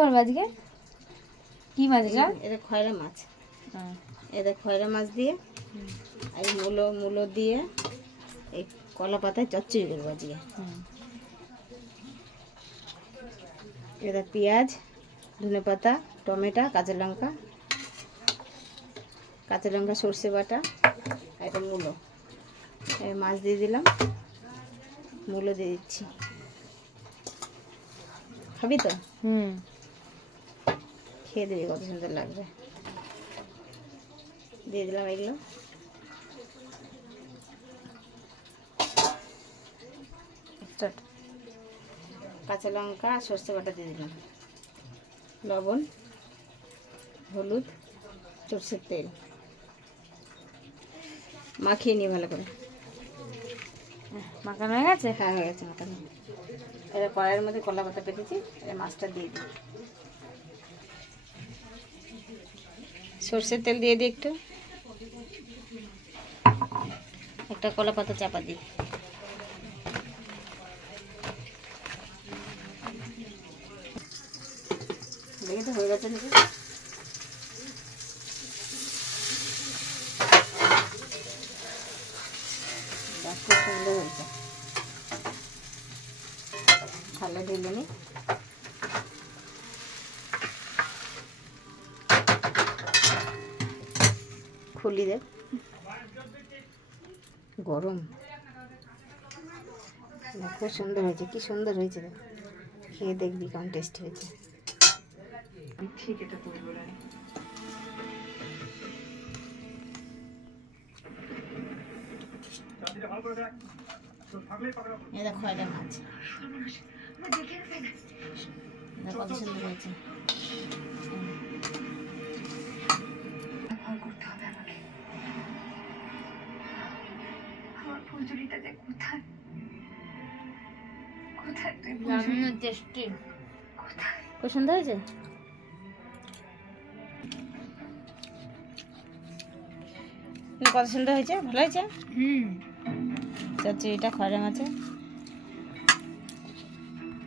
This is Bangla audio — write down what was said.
করবো আজকে কি মাছ এটা? এটা খয়রা মাছ। এটা খয়রা মাছ দিয়ে আর মূলো দিয়ে এই কলা পাতায় চচ্চড়ি করবো আজকে। এটা পেঁয়াজ, ধনে পাতা, টমেটো, কাঁচা লঙ্কা, সর্ষে বাটা, এটা মূলো। মাছ দিয়ে দিলাম, মূলো দিয়ে দিচ্ছি। খাবি তো? খেয়ে দিবি, কত সুন্দর লাগবে। দিয়ে দিলাম এগুলো। কাঁচা লঙ্কা, সর্ষে বাটা দিয়ে দিলাম, লবণ, হলুদ, সর্ষের তেল মাখিয়ে নিয়ে ভালো করে। মাখানো হয়ে গেছে? হ্যাঁ, হয়ে গেছে মাখানো। এবার কড়াইয়ের মধ্যে কলা পাতা পেতেছি, এবার মাছটা দিয়ে দিই। সর্ষের তেল দিয়ে দিই একটু, একটা কলা পাতা চাপা দিই। দেখে তো হয়ে গেছে নাকি? খুব সুন্দর হয়েছে। থালা ঢেলে নি। খুলি দে, গরম। খুব সুন্দর হয়েছে, কি সুন্দর হয়েছে রে। খেয়ে দেখবি কেমন টেস্ট হয়েছে। ঠিক, এটা করবো না। এটা খয়রা মাছ, কত সুন্দর হয়েছে। খুব সুন্দর হয়েছে। কত সুন্দর হয়েছে, ভালো হয়েছে। চচ্চড়িটা খয়রা মাছে।